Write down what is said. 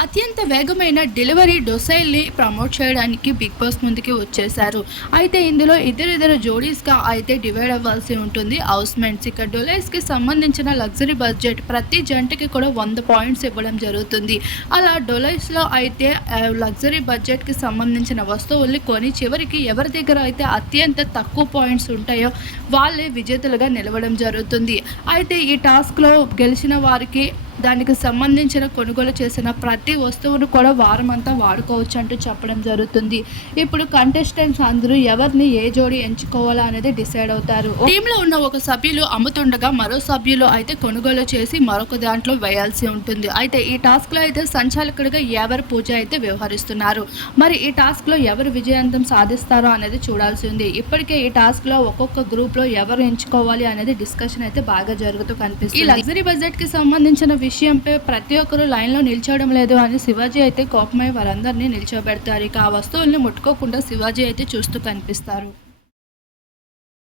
అత్యంత వేగమైన డెలివరీ డొసైల్ని ప్రమోట్ చేయడానికి బిగ్ బాస్ ముందుకి వచ్చేశారు. అయితే ఇందులో ఇద్దరిద్దరు జోడీస్గా అయితే డివైడ్ అవ్వాల్సి ఉంటుంది. హౌస్ మేట్స్ ఇక డొలైస్కి సంబంధించిన లగ్జరీ బడ్జెట్ ప్రతి జంటకి కూడా వంద పాయింట్స్ ఇవ్వడం జరుగుతుంది. అలా డొలైస్లో అయితే లగ్జరీ బడ్జెట్కి సంబంధించిన వస్తువుల్ని కొని చివరికి ఎవరి దగ్గర అయితే అత్యంత తక్కువ పాయింట్స్ ఉంటాయో వాళ్ళే విజేతలుగా నిలవడం జరుగుతుంది. అయితే ఈ టాస్క్లో గెలిచిన వారికి దానికి సంబంధించిన కొనుగోలు చేసిన ప్రతి వస్తువును కూడా వారం అంతా వాడుకోవచ్చు అంటూ చెప్పడం జరుగుతుంది. ఇప్పుడు కంటెస్టెంట్స్ అందరూ ఎవరిని ఏ జోడి ఎంచుకోవాలా అనేది డిసైడ్ అవుతారు. టీంలో ఉన్న ఒక సభ్యులు అమ్ముతుండగా మరో సభ్యులు అయితే కొనుగోలు చేసి మరొక దాంట్లో వేయాల్సి ఉంటుంది. అయితే ఈ టాస్క్లో అయితే సంచాలకుడిగా ఎవరు పూజ అయితే వ్యవహరిస్తున్నారు? మరి ఈ టాస్క్లో ఎవరు విజయవంతం సాధిస్తారో అనేది చూడాల్సి ఉంది. ఇప్పటికే ఈ టాస్క్లో ఒక్కొక్క గ్రూప్లో ఎవరు ఎంచుకోవాలి అనేది డిస్కషన్ అయితే బాగా జరుగుతూ కనిపిస్తుంది. ఈ లగ్జరీ బడ్జెట్కి సంబంధించిన విషయంపై ప్రతి ఒక్కరు లైన్లో నిల్చోవడం లేదు అని శివాజీ అయితే కోపమై వారందరినీ నిల్చోబెడతారు. ఇక ఆ వస్తువుల్ని ముట్టుకోకుండా శివాజీ అయితే చూస్తూ కనిపిస్తారు.